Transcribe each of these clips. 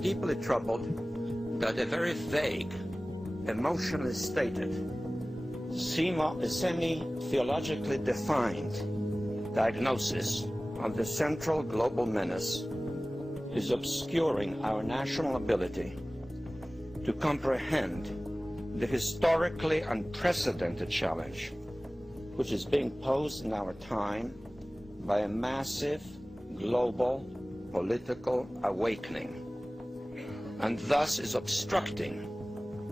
Deeply troubled that a very vague, emotionally stated, semi-theologically defined diagnosis of the central global menace is obscuring our national ability to comprehend the historically unprecedented challenge which is being posed in our time by a massive global political awakening, and thus is obstructing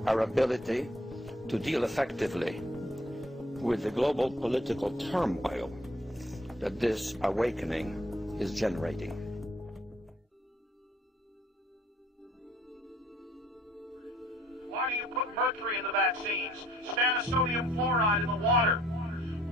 our ability to deal effectively with the global political turmoil that this awakening is generating. Why do you put mercury in the vaccines, stannosodium fluoride in the water?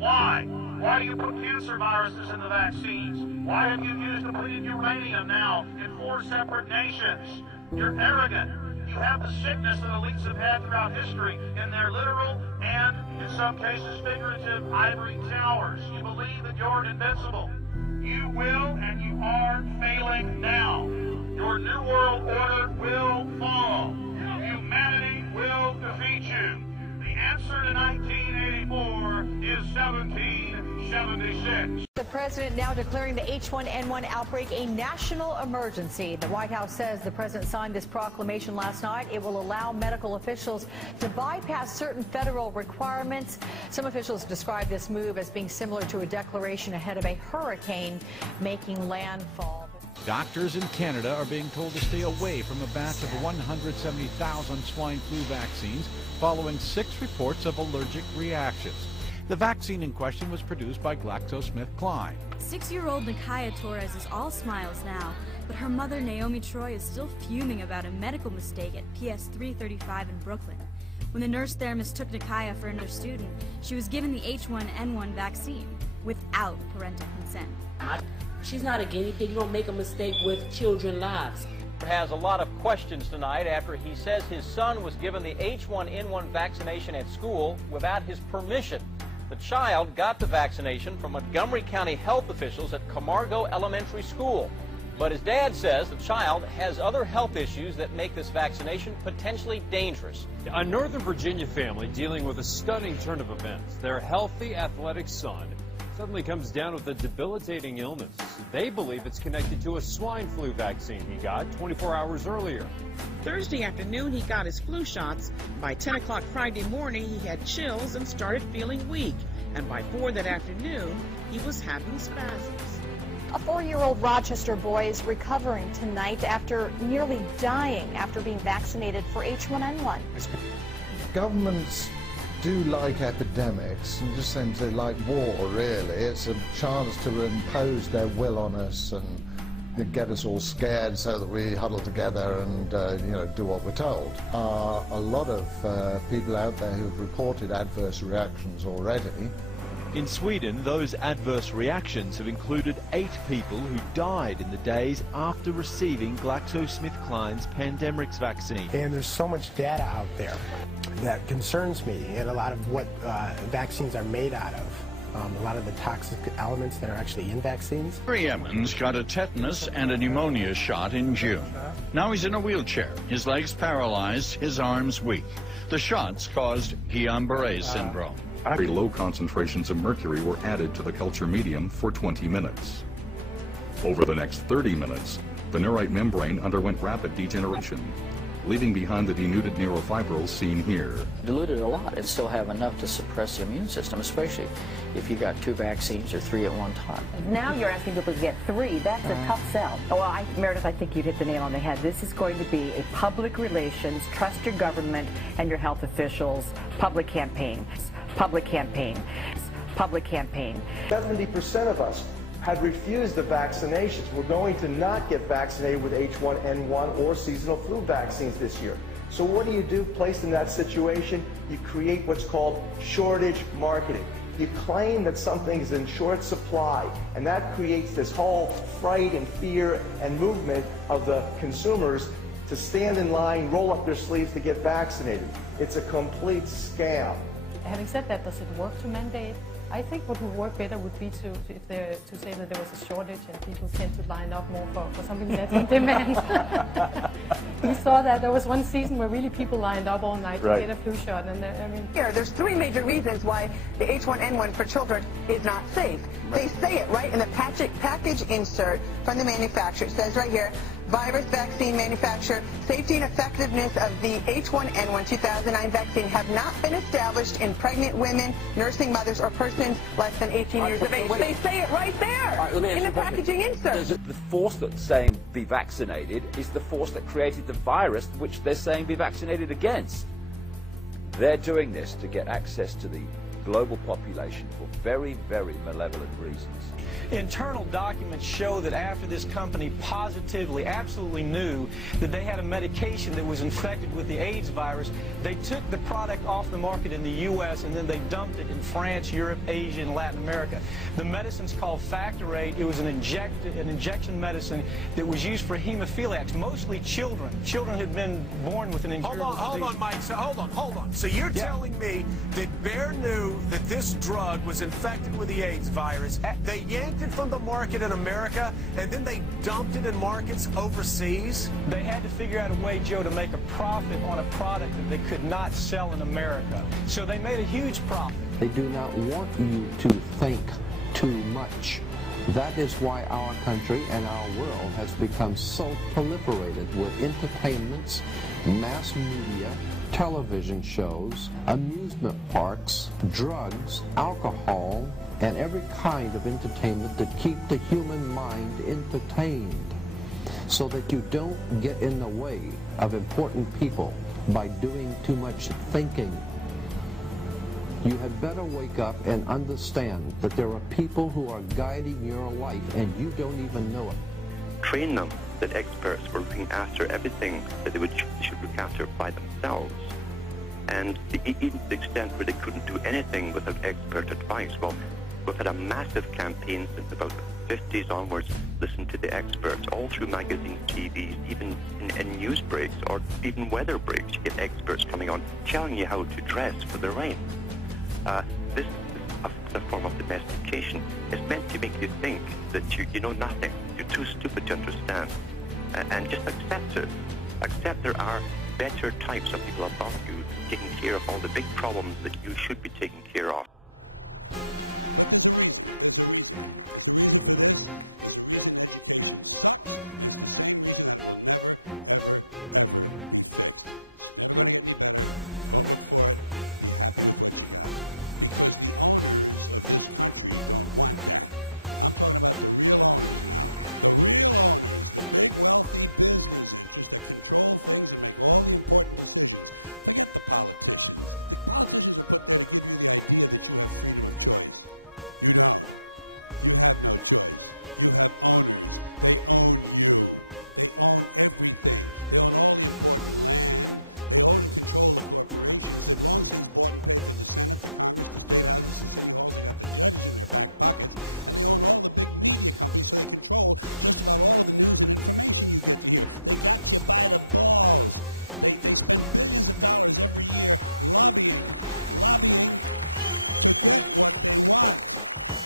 Why? Why do you put cancer viruses in the vaccines? Why have you used depleted uranium now in 4 separate nations? You're arrogant. You have the sickness that elites have had throughout history in their literal and, in some cases, figurative ivory towers. You believe that you're invincible. You will and you are failing now. Your New World Order will fall. Humanity will defeat you. The answer to 1984 is 1776. The president now declaring the H1N1 outbreak a national emergency. The White House says the president signed this proclamation last night. It will allow medical officials to bypass certain federal requirements. Some officials describe this move as being similar to a declaration ahead of a hurricane making landfall. Doctors in Canada are being told to stay away from a batch of 170,000 swine flu vaccines following 6 reports of allergic reactions. The vaccine in question was produced by GlaxoSmithKline. 6-year-old Nakaya Torres is all smiles now, but her mother Naomi Troy is still fuming about a medical mistake at PS 335 in Brooklyn. When the nurse there mistook Nakaya for another student, she was given the H1N1 vaccine without parental consent. She's not a guinea pig. You don't make a mistake with children's lives. Has a lot of questions tonight after he says his son was given the H1N1 vaccination at school without his permission. The child got the vaccination from Montgomery County health officials at Camargo Elementary School. But his dad says the child has other health issues that make this vaccination potentially dangerous. A Northern Virginia family dealing with a stunning turn of events. Their healthy, athletic son suddenly comes down with a debilitating illness. They believe it's connected to a swine flu vaccine he got 24 hours earlier. Thursday afternoon, he got his flu shots. By 10 o'clock Friday morning, he had chills and started feeling weak. And by 4 that afternoon, he was having spasms. A 4-year-old Rochester boy is recovering tonight after nearly dying after being vaccinated for H1N1. Governments do like epidemics and just seem to like war, really. It's a chance to impose their will on us and get us all scared so that we huddle together and do what we're told. A lot of people out there who've reported adverse reactions already. In Sweden, those adverse reactions have included 8 people who died in the days after receiving GlaxoSmithKline's Pandemrix vaccine. And there's so much data out there that concerns me, and a lot of what vaccines are made out of. A lot of the toxic elements that are actually in vaccines. Harry Emmons got a tetanus and a pneumonia shot in June. Now he's in a wheelchair, his legs paralyzed, his arms weak. The shots caused Guillain-Barré syndrome. Very low concentrations of mercury were added to the culture medium for 20 minutes. Over the next 30 minutes, the neurite membrane underwent rapid degeneration, leaving behind the denuded neurofibrils seen here. Diluted a lot and still have enough to suppress the immune system, especially if you got 2 vaccines or 3 at one time. Now you're asking people to get 3. That's a tough sell. Well, Meredith, I think you hit the nail on the head. This is going to be a public relations, trust your government and your health officials, public campaign. Public campaign. Public campaign. 70% of us had refused the vaccinations. We're going to not get vaccinated with H1N1 or seasonal flu vaccines this year. So what do? Placed in that situation, you create what's called shortage marketing. You claim that something is in short supply, and that creates this whole fright and fear and movement of the consumers to stand in line, roll up their sleeves to get vaccinated. It's a complete scam. Having said that, does it work to mandate? I think what would work better would be to say that there was a shortage and people tend to line up more for something that's in demand. We saw that there was one season where really people lined up all night to Right. get a flu shot, and There's three major reasons why the H1N1 for children is not safe. They say it right in the package insert from the manufacturer. It says right here, virus vaccine manufacturer, safety and effectiveness of the H1N1 2009 vaccine have not been established in pregnant women, nursing mothers, or persons less than 18 years of age. They say it right there in the packaging insert. The force that's saying be vaccinated is the force that created the virus which they're saying be vaccinated against. They're doing this to get access to the global population for very, very malevolent reasons. Internal documents show that after this company positively, absolutely knew that they had a medication that was infected with the AIDS virus, they took the product off the market in the U.S. and then they dumped it in France, Europe, Asia, and Latin America. The medicine's called Factor 8. It was an injection medicine that was used for hemophiliacs, mostly children. Children had been born with an incurable disease. Hold on, Mike. So hold on. So you're telling me that Bayer knew that this drug was infected with the AIDS virus. They yanked it from the market in America, and then they dumped it in markets overseas? They had to figure out a way, Joe, to make a profit on a product that they could not sell in America. So they made a huge profit. They do not want you to think too much. That is why our country and our world has become so proliferated with entertainments, mass media, television shows, amusement parks, drugs, alcohol, and every kind of entertainment to keep the human mind entertained so that you don't get in the way of important people by doing too much thinking. You had better wake up and understand that there are people who are guiding your life and you don't even know it. Train them that experts were looking after everything that they should look after by themselves. And even to the extent where they couldn't do anything without expert advice. Well, we've had a massive campaign since about the 50s onwards, listen to the experts, all through magazines, TVs, even in news breaks or even weather breaks. You get experts coming on telling you how to dress for the rain. This is a form of domestication. It's meant to make you think that you know nothing. You're too stupid to understand. And just accept it. Accept there are better types of people above you taking care of all the big problems that you should be taking care of. But there's a reason. There's a reason. There's a reason for this. There's a reason education sucks, and it's the same reason that it will never, ever, ever be fixed. It's never going to get any better. Don't look for it. Be happy with what you got. Because the owners of this country don't want that. I'm talking about the real owners now. The real owners, the big wealthy business interests that control things and make all the important decisions. Forget the politicians. The politicians are put there to give you the idea that you have freedom of choice. You don't. You have no choice. You have owners. They own you. They own everything. They own all the important land. They own and control the corporations. They've long since bought and paid for the Senate, the Congress, the state houses, the city halls. They got the judges in their back pockets. And they own all the big media companies, so they control just about all of the news and information you get to hear. They got you by the balls. They spend billions of dollars every year lobbying to get what they want.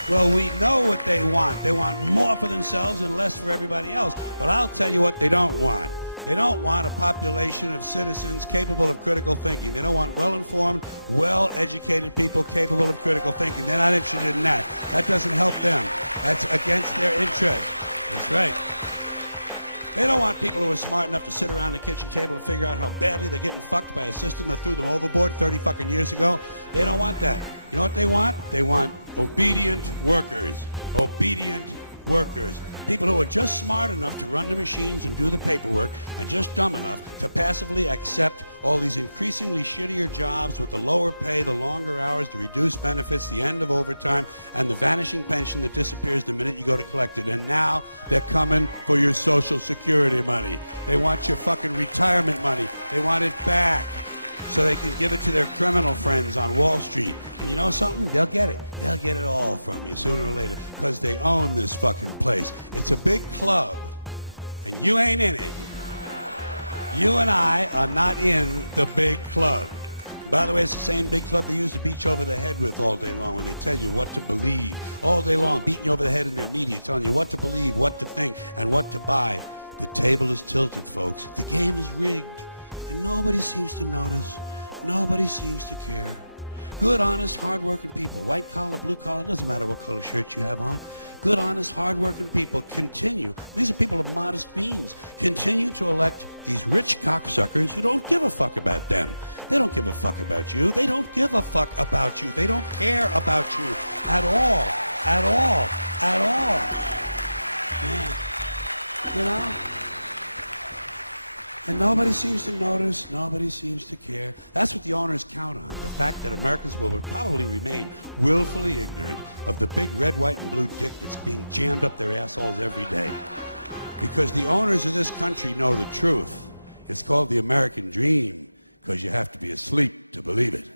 Well, we know what they want. They want more for themselves and less for everybody else. But I'll tell you what they don't want. They don't want a population of citizens capable of critical thinking. They don't want well-informed, well-educated people capable of critical thinking. They're not interested in that. That doesn't help them. That's against their interest. That's right. They don't want people who are smart enough to sit around the kitchen table and figure out how badly they're getting fucked by a system that threw them overboard 30 fucking years ago. They don't want that. You know what they want? They want obedient workers. Obedient workers. People who are just smart enough to run the machines and do the paperwork and just dumb enough to passively accept all these increasingly shittier jobs with the lower pay, the longer hours, the reduced benefits, the end of overtime, and the vanishing pension that disappears the minute you go to collect it. And now they're coming for your Social Security money. They want your fucking retirement money. They want it back so they can give it to their criminal friends on Wall Street. And you know something? They'll get it. They'll get it all from you sooner or later because they own this fucking place. It's a big club, and you ain't in it. You and I are not in the big club. By the way, it's the same big club they use to beat you over the head with all day long when they tell you what to believe. All day long, beating you over the head in their media, telling you what to believe, what to think, and what to buy. The table is tilted, folks. The game is rigged. And nobody seems to notice. Nobody seems to care. Good, honest, hard-working people, white collar, blue collar, doesn't matter what color shirt you have on. Good, honest, hard-working people continue. These are people of modest means. Continue to elect these rich cocksuckers who don't give a fuck about them. They don't give a fuck about you. They don't give a fuck about you. They don't care about you at all. At all. At all. Yeah. You know? And nobody seems to notice, nobody seems to care. That's what the owners count on, the fact that Americans will probably remain willfully ignorant of the big red, white, and blue dick that's being jammed up their assholes every day. Because the owners of this country know the truth. It's called the American dream, because you have to be asleep to believe it.